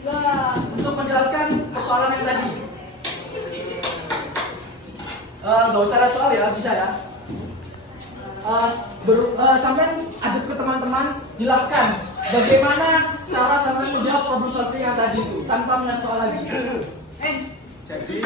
Nah, untuk menjelaskan persoalan yang tadi, nggak usah lihat soal ya, bisa ya. Sampai adep ke teman-teman, jelaskan bagaimana cara sampai menjawab problem solving yang tadi itu tanpa melihat soal lagi. Jadi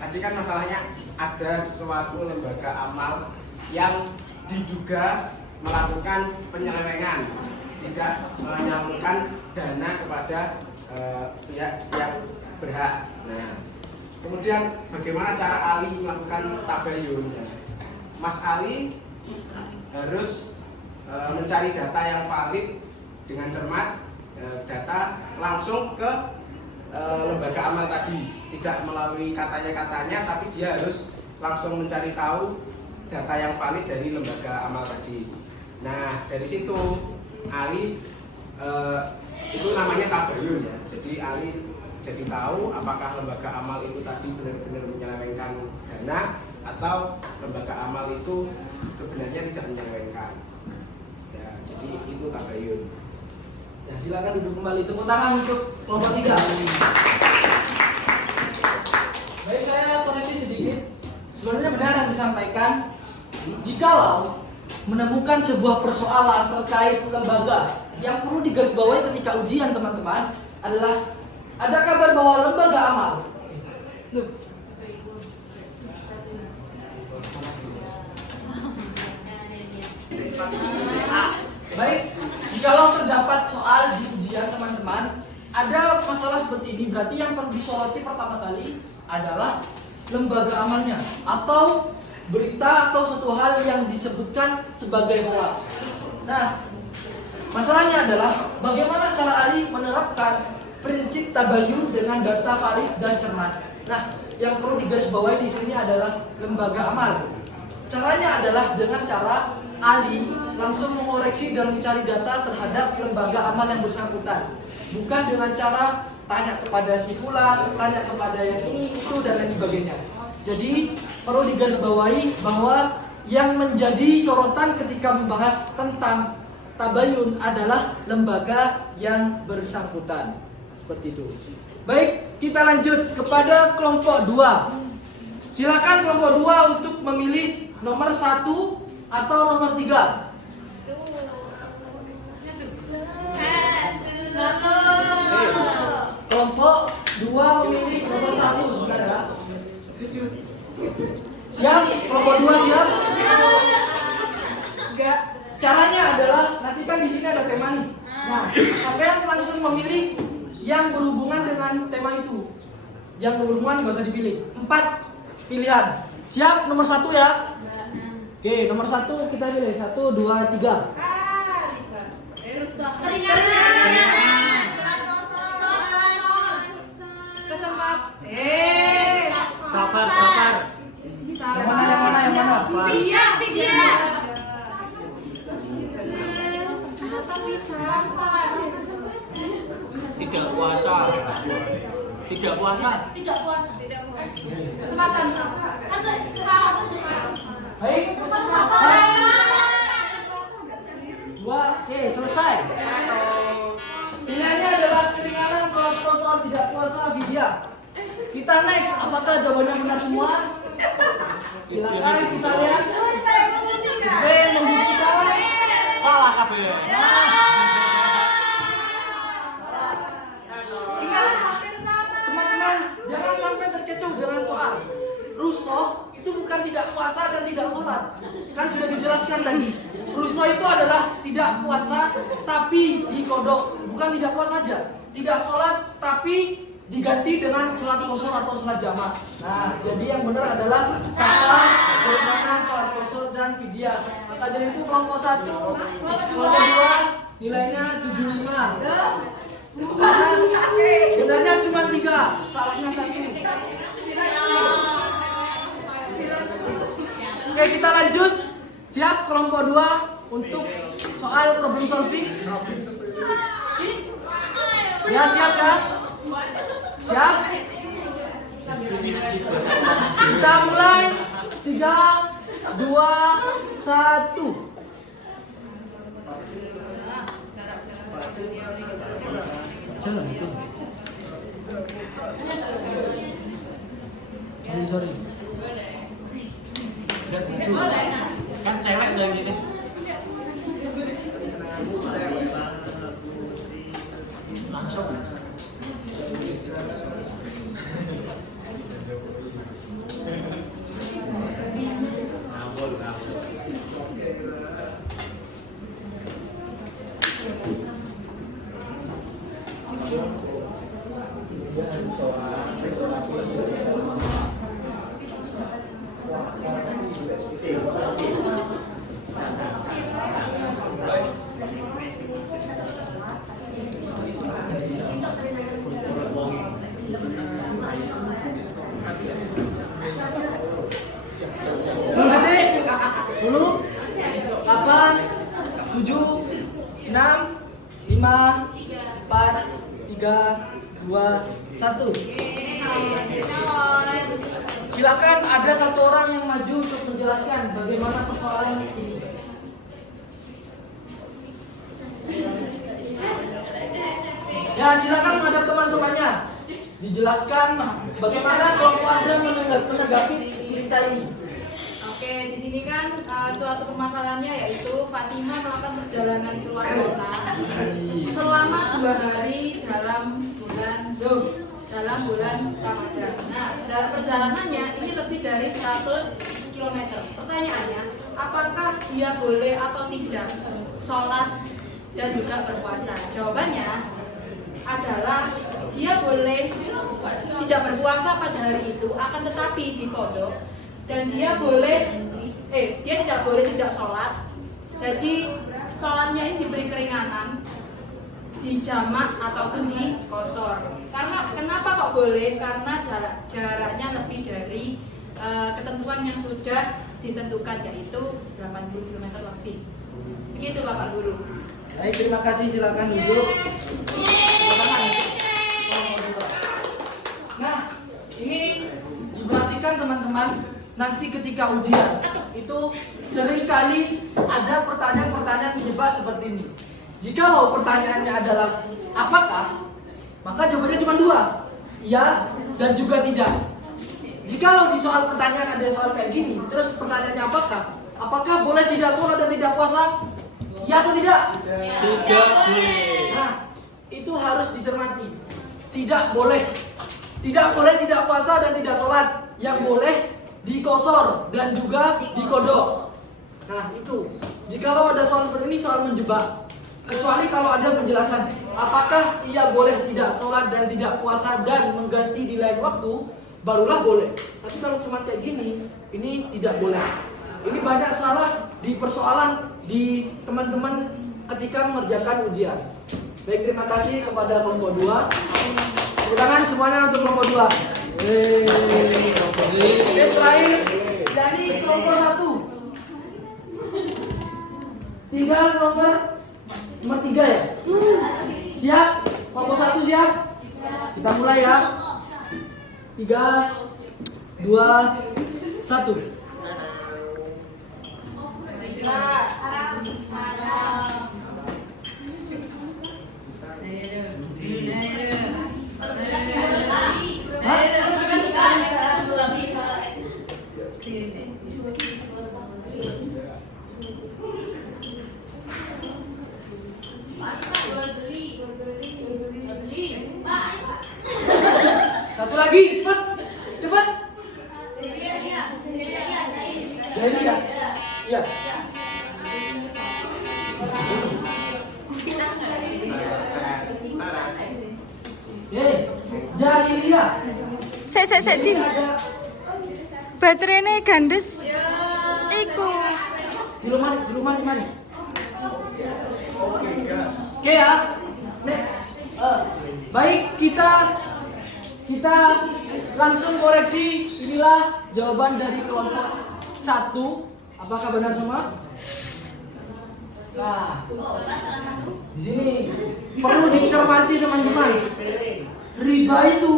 tadi kan masalahnya ada suatu lembaga amal yang diduga melakukan penyelewengan, tidak menyalurkan dana kepada pihak yang berhak. Nah, kemudian bagaimana cara Ali melakukan tabayun? Mas Ali harus mencari data yang valid dengan cermat, data langsung ke lembaga amal tadi, tidak melalui katanya-katanya, tapi dia harus langsung mencari tahu data yang valid dari lembaga amal tadi. Nah, dari situ Ali itu namanya tabayun ya. Jadi Ali jadi tahu apakah lembaga amal itu tadi benar-benar menyelewengkan dana atau lembaga amal itu sebenarnya tidak menyelewengkan. Ya, jadi itu tabayun. Ya, silakan duduk kembali. Tepuk tangan untuk kelompok 3. Baik, saya koreksi sedikit. Sebenarnya benar yang disampaikan. Jikalau menemukan sebuah persoalan terkait lembaga yang perlu digarisbawahi ketika ujian, teman-teman, adalah ada kabar bahwa lembaga amal. Baik, jikalau terdapat soal di ujian, teman-teman, ada masalah seperti ini, berarti yang perlu disoroti pertama kali adalah lembaga amalnya atau berita atau suatu hal yang disebutkan sebagai hoax. Nah, masalahnya adalah bagaimana cara Ali menerapkan prinsip tabayun dengan data valid dan cermat. Nah, yang perlu digarisbawahi di sini adalah lembaga amal. Caranya adalah dengan cara Ali langsung mengoreksi dan mencari data terhadap lembaga amal yang bersangkutan, bukan dengan cara tanya kepada si fulan, tanya kepada yang ini, itu, dan lain sebagainya. Jadi perlu digarisbawahi bahwa yang menjadi sorotan ketika membahas tentang tabayun adalah lembaga yang bersangkutan. Seperti itu. Baik, kita lanjut kepada kelompok 2. Silakan kelompok 2 untuk memilih nomor 1 atau nomor 3. Kelompok 2 memilih nomor 1, sebentar ya. Siap? Kelompok 2 siap? Enggak. Caranya adalah nanti kan di sini ada tema nih. Nah, kalian langsung memilih yang berhubungan dengan tema itu. Yang berhubungan nggak usah dipilih. 4 pilihan. Siap? Nomor 1 ya. Oke, nomor 1 kita pilih. 1, 2, 3. Sabar. Yang mana? Vidya. Tidak puasa. Kesempatan. Baik. 2, oke, selesai. Pilihannya adalah keringanan soal tidak puasa Vidya. Kita next, apakah jawabannya benar semua? Silakan kita lihat. Oke, membuktikan Salah kabeh. Ingat, teman-teman, jangan sampai terkecoh dengan soal. Rusuh itu bukan tidak puasa dan tidak sholat. Kan sudah dijelaskan tadi. Rusuh itu adalah tidak puasa tapi dikodok. Bukan tidak puasa saja. Tidak sholat tapi diganti dengan sholat qasar atau sholat jamak. Nah, jadi yang benar adalah safa, keringanan, sholat qasar, dan vidya. Maka dari itu kelompok 1, kelompok 2 nilainya 75. Karena benarnya cuma 3, salahnya 1. Oke, kita lanjut. Siap kelompok 2 untuk soal problem solving? Ya, siap ya? Siap? Kita mulai. 3, 2, 1. Jalan itu. Sorry. Kan cewek udah gini. Langsung. Detik, 10, 8, 7, 6, 5, 4, 3, 2, 1. Silakan ada satu orang yang maju untuk menjelaskan bagaimana persoalan ini. Ya, silakan menghadap teman-temannya. Dijelaskan bagaimana kelompok Anda menanggapi cerita ini. Oke, di sini kan suatu permasalahannya yaitu Fatimah melakukan perjalanan keluar kota selama 2 hari dalam bulan Ramadan. Nah, jarak perjalanannya ini lebih dari 100 km. Pertanyaannya, apakah dia boleh atau tidak sholat dan juga berpuasa? Jawabannya adalah dia boleh tidak berpuasa pada hari itu, akan tetapi dikodok, dan dia tidak boleh tidak sholat. Jadi sholatnya ini diberi keringanan, dijamak ataupun dikosor. Karena kenapa kok boleh? Karena jaraknya lebih dari ketentuan yang sudah ditentukan, yaitu 80 km lebih. Begitu Bapak Guru. Baik, terima kasih. Silakan duduk. Nah, ini diperhatikan teman-teman. Nanti ketika ujian itu seringkali ada pertanyaan-pertanyaan menjebak seperti ini. Jikalau pertanyaannya adalah apakah, maka jawabannya cuma 2, ya dan juga tidak. Jikalau di soal pertanyaan ada soal kayak gini, terus pertanyaannya apakah boleh tidak sholat dan tidak puasa? Ya atau tidak? Tidak boleh. Nah, itu harus dicermati. Tidak boleh tidak puasa dan tidak sholat. Yang boleh dikosor dan juga dikodok. Nah, itu. Jikalau ada soal seperti ini, soal menjebak. Kecuali kalau ada penjelasan apakah ia boleh tidak sholat dan tidak puasa dan mengganti di lain waktu, barulah boleh. Tapi kalau cuma kayak gini, ini tidak boleh. Ini banyak salah di persoalan di teman-teman ketika mengerjakan ujian. Baik, terima kasih kepada kelompok 2. Tepuk tangan semuanya untuk kelompok 2. Oke, terakhir dari kelompok 1. Tinggal nomor 3 ya. Siap? Kelompok 1 siap? Kita mulai ya. 3, 2, 1. Satu lagi, cepat. Jadi ya. Iya. Jahiliyah. Sek, Cim. Baterainya gandes. Iku. Di rumah di mana? Oke ya. Baik, kita langsung koreksi. Inilah jawaban dari kelompok 1. Apakah benar semua? Nah, di sini perlu dicermati teman-teman. Riba itu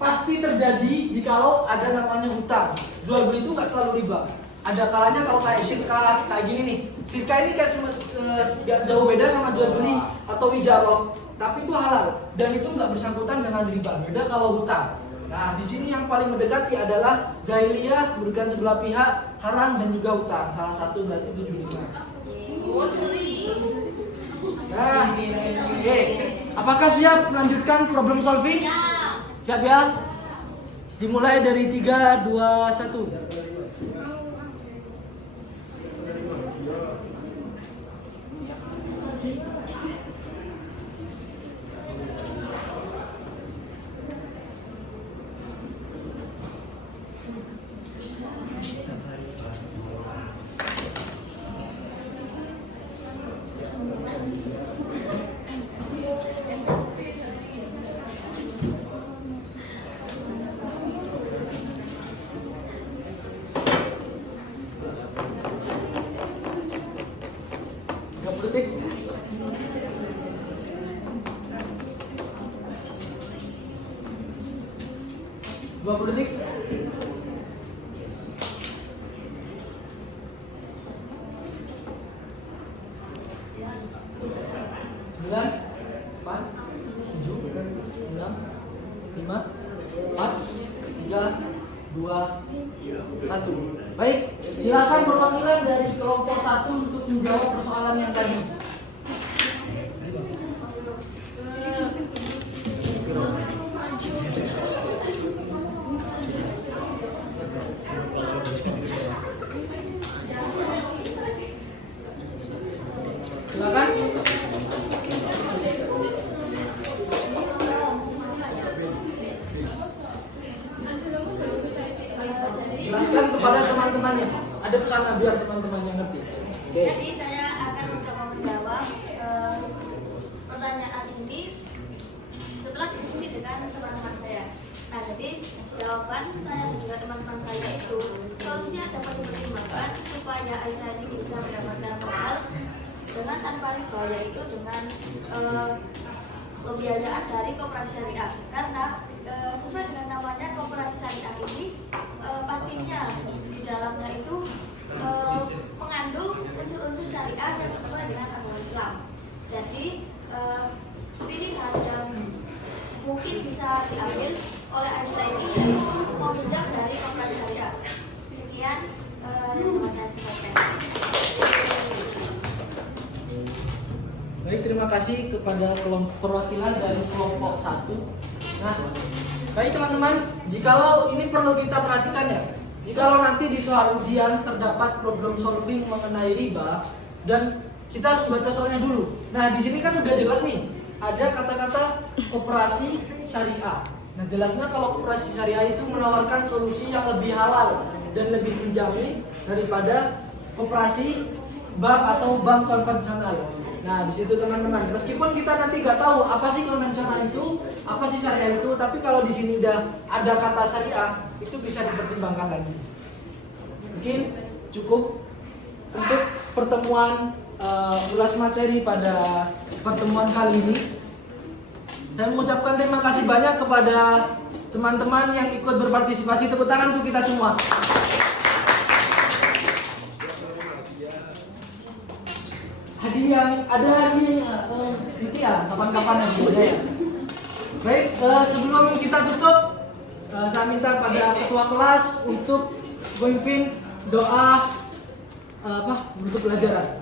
pasti terjadi jikalau ada namanya hutang. Jual beli itu nggak selalu riba. Ada kalanya kalau kayak syirkah kayak gini nih. Syirkah ini kayak jauh beda sama jual beli atau ijarah. tapi itu halal dan itu nggak bersangkutan dengan riba. Beda kalau hutang. Nah, di sini yang paling mendekati adalah jahiliyah, merugikan sebelah pihak, haram dan juga hutang. Salah satu berarti 75. Oh, sering. Nah, oke. Apakah siap melanjutkan problem solving? Siap ya? Dimulai dari 3, 2, 1. Detik. Dua puluh detik. 9, 8, 7, 6, 5, 4, 3, 2, 1. Baik, silakan perwakilan dari kelompok 1 untuk menjawab persoalan yang tadi. Silakan. Jelaskan kepada teman-temannya. Ada pesan biar teman-temannya ngerti. Oke. Jadi saya akan mencoba menjawab pertanyaan ini setelah diskusi dengan teman-teman saya. Nah, jadi jawaban saya dan juga teman-teman saya itu solusinya dapat dipertimbangkan supaya Aisyah ini bisa mendapatkan modal dengan tanpa riba, yaitu dengan pembiayaan dari koperasi syariah. Karena sesuai dengan namanya koperasi syariah ini pastinya di dalamnya itu mengandung unsur-unsur syariah yang sesuai dengan agama Islam. Jadi pilihan yang mungkin bisa diambil oleh Aisyah ini yaitu meminjam dari koperasi syariah. Sekian yang dapat saya sampaikan. Baik, terima kasih kepada perwakilan dari kelompok 1. Nah, baik teman-teman, jikalau ini perlu kita perhatikan ya. Jikalau nanti di soal ujian terdapat problem solving mengenai riba dan kita harus baca soalnya dulu. Nah, di sini kan udah jelas nih, ada kata-kata koperasi syariah. Nah, jelasnya kalau koperasi syariah itu menawarkan solusi yang lebih halal dan lebih menjamin daripada koperasi bank atau bank konvensional. Nah, di situ teman-teman, meskipun kita nanti nggak tahu apa sih konvensional itu, apa sih syariah itu, tapi kalau di sini udah ada kata syariah, itu bisa dipertimbangkan lagi. Mungkin cukup untuk pertemuan ulas materi pada pertemuan kali ini. Saya mengucapkan terima kasih banyak kepada teman-teman yang ikut berpartisipasi. Tepuk tangan untuk kita semua. Hadiah, ada hadiahnya nanti ya, kapan-kapan ya semoga ya. Baik, sebelum kita tutup, saya minta pada ketua kelas untuk memimpin doa untuk pelajaran.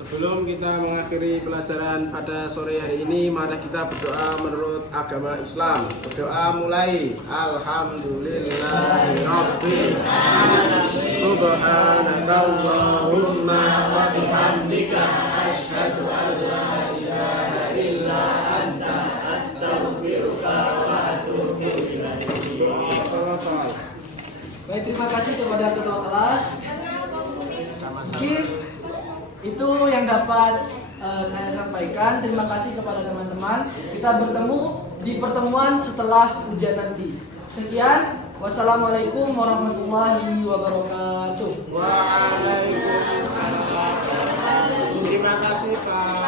Sebelum kita mengakhiri pelajaran pada sore hari ini, mari kita berdoa menurut agama Islam. Berdoa mulai. Alhamdulillahirabbil alamin. Subhanakallahumma wa bihamdika asyhadu an la ilaha illa anta astaghfiruka wa atubu ilaik. Baik, terima kasih kepada ketua kelas. Mungkin itu yang dapat saya sampaikan. Terima kasih kepada teman-teman. Kita bertemu di pertemuan setelah ujian nanti. Sekian. Wassalamualaikum warahmatullahi wabarakatuh. Waalaikumsalam. Terima kasih Pak.